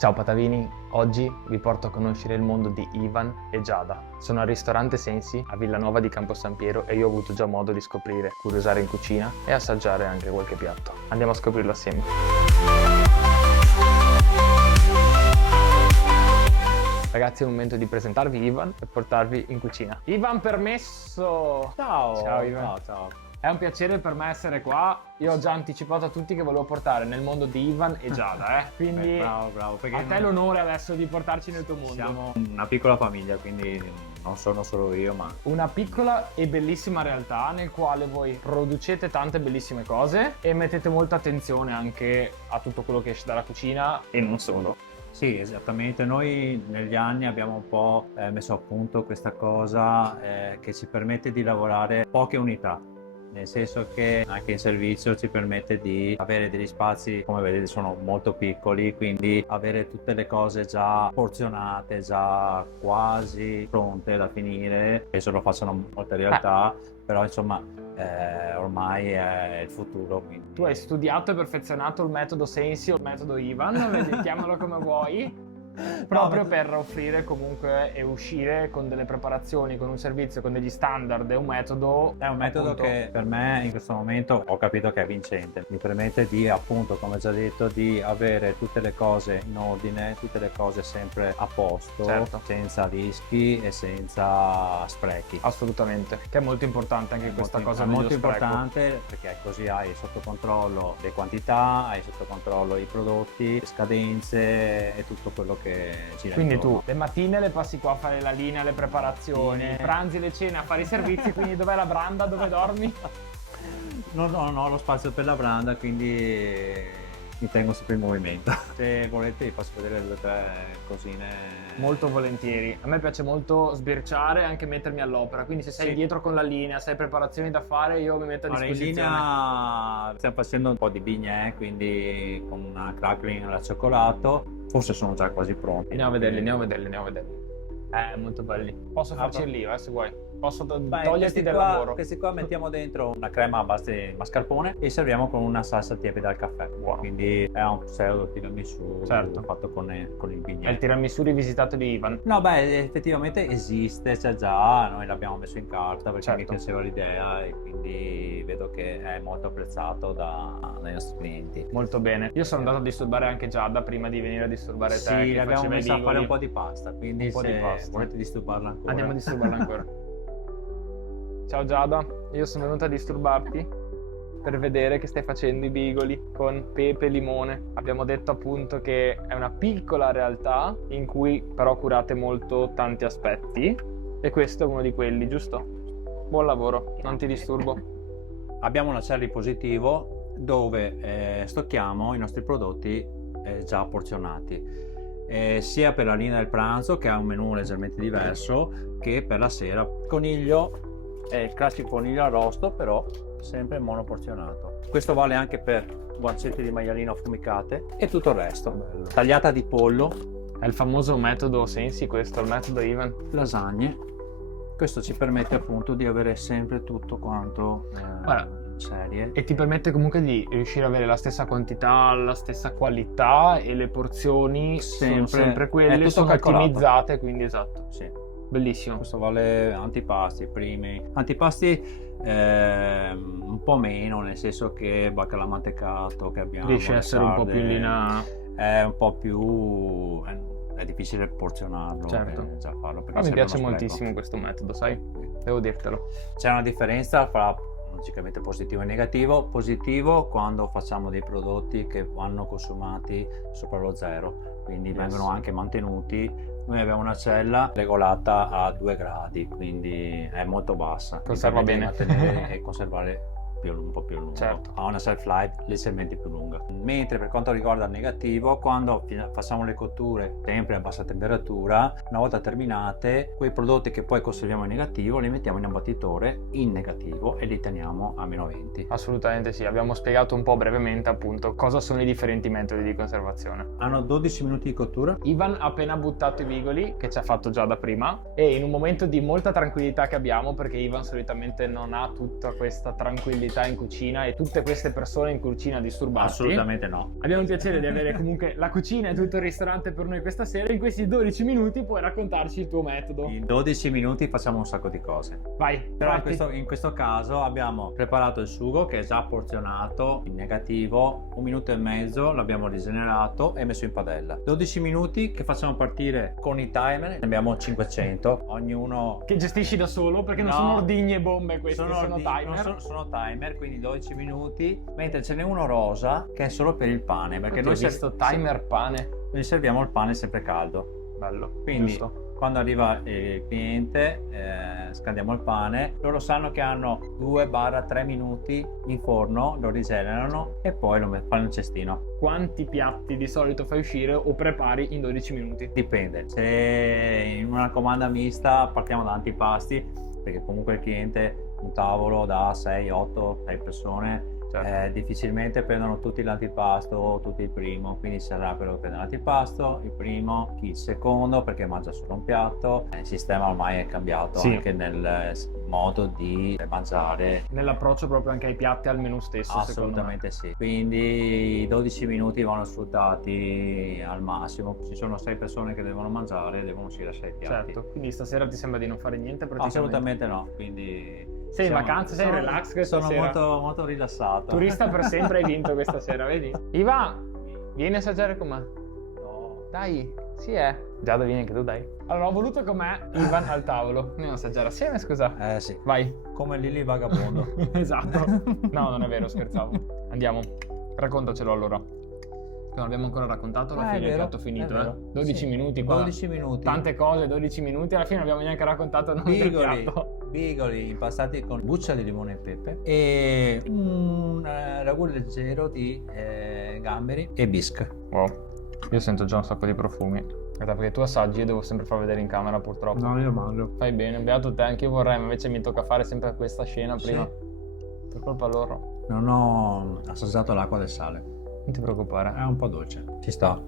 Ciao Patavini, oggi vi porto a conoscere il mondo di Ivan e Giada. Sono al ristorante Sensi a Villanova di Campo San Piero e io ho avuto già modo di scoprire, curiosare in cucina e assaggiare anche qualche piatto. Andiamo a scoprirlo assieme. Ragazzi, è il momento di presentarvi Ivan e portarvi in cucina. Ivan, permesso! Ciao! Ciao Ivan! Ciao! È un piacere per me essere qua. Io ho già anticipato a tutti che volevo portare nel mondo di Ivan e Giada, quindi Bravo, perché a te l'onore adesso di portarci nel tuo mondo. siamo una piccola famiglia, quindi non sono solo io, ma Una piccola e bellissima realtà nel quale voi producete tante bellissime cose e mettete molta attenzione anche a tutto quello che esce dalla cucina e non solo. sì, esattamente. Noi negli anni abbiamo un po' messo a punto questa cosa che ci permette di lavorare poche unità. Nel senso che anche in servizio ci permette di avere degli spazi, come vedete sono molto piccoli, quindi avere tutte le cose già porzionate, già quasi pronte da finire. Penso lo facciano molte realtà, però insomma ormai è il futuro. Quindi... Tu hai studiato e perfezionato il metodo Sensi o il metodo Ivan, chiamalo come vuoi. Proprio per offrire comunque e uscire con delle preparazioni, con un servizio, con degli standard e un metodo. È un metodo appunto, che per me in questo momento ho capito che è vincente. Mi permette di, appunto, come già detto, di avere tutte le cose in ordine, tutte le cose sempre a posto, certo, senza rischi e senza sprechi. Assolutamente, che è molto importante anche questa cosa. È dello molto spreco. importante perché così hai sotto controllo le quantità, hai sotto controllo i prodotti, le scadenze e tutto quello che gira. Quindi intorno. tu le mattine le passi qua a fare la linea, le preparazioni, Sì. pranzi, le cene, a fare i servizi, quindi dov'è la branda, dove dormi? Non ho lo spazio per la branda, quindi mi tengo sempre in movimento. Se volete vi faccio vedere 2 o 3 cosine. Molto volentieri, a me piace molto sbirciare e anche mettermi all'opera, quindi se sei Sì. dietro con la linea, se hai preparazioni da fare, io mi metto a Allora, in disposizione. linea stiamo facendo un po' di bignè, quindi con una crackling al cioccolato, forse sono già quasi pronti. Andiamo a vederli. Molto belli. Posso farci il lì, se vuoi. Posso toglierti del lavoro. Questi qua mettiamo dentro una crema a base di mascarpone e serviamo con una salsa tiepida al caffè. Buono. Quindi è un pseudo tiramisù Certo. fatto con il bignè. È il tiramisù rivisitato di Ivan. No, beh, effettivamente esiste, c'è già, noi l'abbiamo messo in carta perché Certo. mi piaceva l'idea e quindi vedo che è molto apprezzato dai nostri clienti. Molto bene. Io sono andato a disturbare anche Giada prima di venire a disturbare te. Sì, che l'abbiamo faceva i messa a fare bigoli. un po' di pasta, quindi Un po' di se pasta. volete disturbarla ancora. Andiamo a disturbarla ancora. Ciao Giada, io sono venuta a disturbarti per vedere che stai facendo i bigoli con pepe e limone. Abbiamo detto appunto che è una piccola realtà in cui però curate molto tanti aspetti e questo è uno di quelli, giusto? Buon lavoro, non ti disturbo. Abbiamo una cella di positivo dove stocchiamo i nostri prodotti già porzionati, sia per la linea del pranzo, che ha un menù leggermente diverso, che per la sera. Coniglio è il classico coniglio arrosto, però sempre monoporzionato. Questo vale anche per guancette di maialino affumicate e tutto il resto. Bello. Tagliata di pollo, È il famoso metodo Sensi, questo, il metodo Ivan. lasagne. Questo ci permette appunto di avere sempre tutto quanto Guarda, in serie. e ti permette comunque di riuscire ad avere la stessa quantità, la stessa qualità e le porzioni sono sempre è quelle, tutto sono calcolato. ottimizzate, quindi esatto. Sì. Bellissimo. Questo vale antipasti, primi. Antipasti un po' meno, nel senso che baccalà mantecato che abbiamo, Riesce a le essere un po' più in sarde, linea. è un po' più è difficile porzionarlo, Certo. già farlo, perché Però mi serve piace uno spreco. moltissimo questo metodo, sai? Devo dirtelo. C'è una differenza fra logicamente positivo e negativo. Positivo quando facciamo dei prodotti che vanno consumati sopra lo 0, quindi vengono anche mantenuti. Noi abbiamo una cella regolata a 2 gradi, quindi è molto bassa. Conserva Quindi bene. permette di mantenere e conservare un po' più a lungo. Certo. Ha una shelf life leggermente più lunga. Mentre per quanto riguarda il negativo, quando facciamo le cotture sempre a bassa temperatura, una volta terminate, quei prodotti che poi conserviamo in negativo li mettiamo in abbattitore in negativo e li teniamo a -20. Assolutamente sì, abbiamo spiegato un po' brevemente appunto cosa sono i differenti metodi di conservazione. Hanno 12 minuti di cottura. Ivan ha appena buttato i bigoli, che ci ha fatto già da prima, e in un momento di molta tranquillità che abbiamo, perché Ivan solitamente non ha tutta questa tranquillità specialità in cucina e tutte queste persone in cucina a disturbarti. Assolutamente no. Abbiamo il piacere di avere comunque la cucina e tutto il ristorante per noi questa sera. In questi 12 minuti puoi raccontarci il tuo metodo. In 12 minuti facciamo un sacco di cose. Vai, Però parti. in questo caso abbiamo preparato il sugo che è già porzionato in negativo, 1 minuto e mezzo l'abbiamo rigenerato e messo in padella. 12 minuti che facciamo partire con i timer, ne abbiamo 500, ognuno... Che gestisci da solo perché non No. sono ordigni e bombe questi, sono non timer. sono timer, quindi 12 minuti, mentre ce n'è uno rosa che è solo per il pane, perché noi visto timer pane. noi serviamo il pane sempre caldo. Bello, Quindi giusto. quando arriva il cliente scaldiamo il pane, loro sanno che hanno 2-3 minuti in forno, lo rigenerano e poi lo fanno in cestino. Quanti piatti di solito fai uscire o prepari in 12 minuti? Dipende, se in una comanda mista partiamo da antipasti, perché comunque il cliente un tavolo da 6, 8, 6 persone, Certo. difficilmente prendono tutti l'antipasto o tutti il primo, quindi sarà quello che prende l'antipasto, il primo, chi il secondo perché mangia solo un piatto. Il sistema ormai è cambiato Sì. anche nel modo di mangiare. Nell'approccio proprio anche ai piatti al menù stesso, Assolutamente sì, quindi i 12 minuti vanno sfruttati al massimo. Ci sono 6 persone che devono mangiare, devono uscire 6 piatti. Certo, quindi stasera ti sembra di non fare niente praticamente? Assolutamente no, quindi Sei in vacanza, sei in relax questa sono sera? molto, molto rilassato. Turista per sempre hai vinto questa sera, vedi? Iva, vieni a assaggiare con me. No. Dai, sì Giada, vieni anche tu, dai. Allora, ho voluto con me Ivan al tavolo. Andiamo a assaggiare assieme, scusa. Sì, Vai. come Lily Vagabondo. Esatto. No, non è vero, scherzavo. Andiamo. Raccontacelo allora. Che non abbiamo ancora raccontato alla È fine il vero, piatto finito, è vero. 12 Sì, minuti qua. 12 minuti. Tante cose, 12 minuti. Alla fine non abbiamo neanche raccontato il nome del piatto. Bigoli impastati con buccia di limone e pepe e un ragù leggero di gamberi e bisque. Wow. Io sento già un sacco di profumi. Aspetta, perché tu assaggi, io devo sempre far vedere in camera purtroppo. io mangio. Fai bene, beato te, anche io vorrei, ma invece mi tocca fare sempre questa scena prima. Per colpa loro. Non ho assaggiato l'acqua del sale. Non ti preoccupare. È un po' dolce. Ci sta.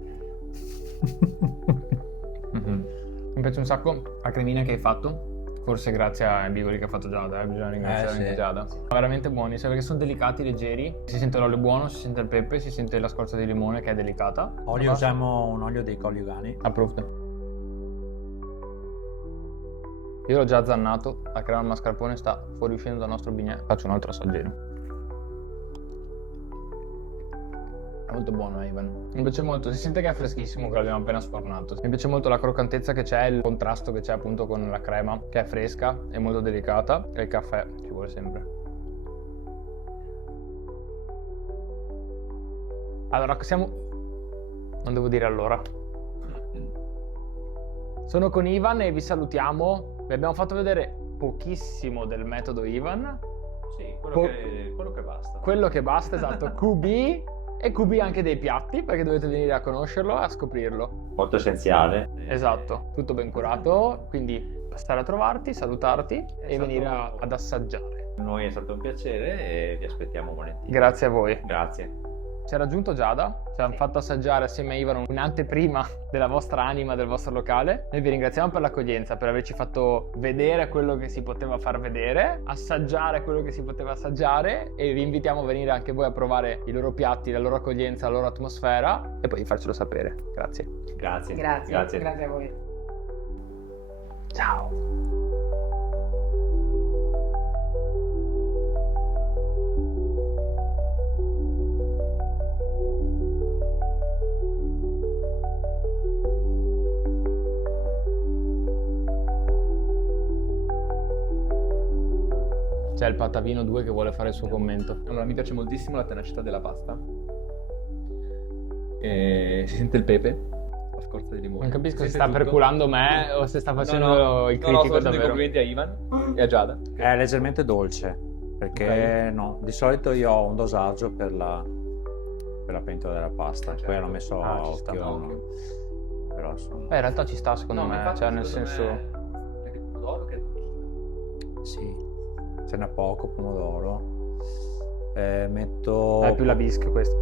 Mi piace un sacco la cremina che hai fatto. Forse grazie ai bigoli che ha fatto Giada, bisogna ringraziare anche sì. Giada. Veramente buoni, sai, perché sono delicati, leggeri. Si sente l'olio buono, si sente il pepe, si sente la scorza di limone che è delicata. Olio, usiamo un olio dei coniugani. Approved. Io l'ho già azzannato, la crema al mascarpone sta fuoriuscendo dal nostro bignè. Faccio un altro assaggino. È molto buono, Ivan. Mi piace molto, si sente che è freschissimo, che l'abbiamo appena sfornato. Mi piace molto la croccantezza che c'è, il contrasto che c'è appunto con la crema, che è fresca e molto delicata. E il caffè ci vuole sempre. Allora, siamo... Non devo dire allora. Sono con Ivan e vi salutiamo. Vi abbiamo fatto vedere pochissimo del metodo Ivan. Sì, quello che basta. Quello che basta, esatto. QB e QB anche dei piatti, perché dovete venire a conoscerlo e a scoprirlo. Molto essenziale. Esatto, tutto ben curato, quindi passare a trovarti, salutarti e venire ad assaggiare. Per noi è stato un piacere e vi aspettiamo volentieri. Grazie a voi. Grazie. Ci ha raggiunto Giada, ci hanno fatto assaggiare assieme a Ivan un'anteprima della vostra anima, del vostro locale. Noi vi ringraziamo per l'accoglienza, per averci fatto vedere quello che si poteva far vedere, assaggiare quello che si poteva assaggiare e vi invitiamo a venire anche voi a provare i loro piatti, la loro accoglienza, la loro atmosfera e poi di farcelo sapere. Grazie. Grazie. Grazie a voi. Ciao. C'è il Patavino 2 che vuole fare il suo commento. Allora, mi piace moltissimo la tenacità della pasta. Si sente il pepe, la scorza di limone. Non capisco se Si sta sente tutto. perculando me o se sta facendo il No, critico sto facendo i davvero. complimenti a Ivan e a Giada. È leggermente dolce, perché no, di solito io ho un dosaggio per la pentola della pasta, Certo. poi hanno messo a ci sta, occhio, però sono... In realtà ci sta secondo me, infatti, cioè nel secondo senso... me, perché il pomodoro che Sì, ce n'è poco pomodoro. Metto È più la bisca questa.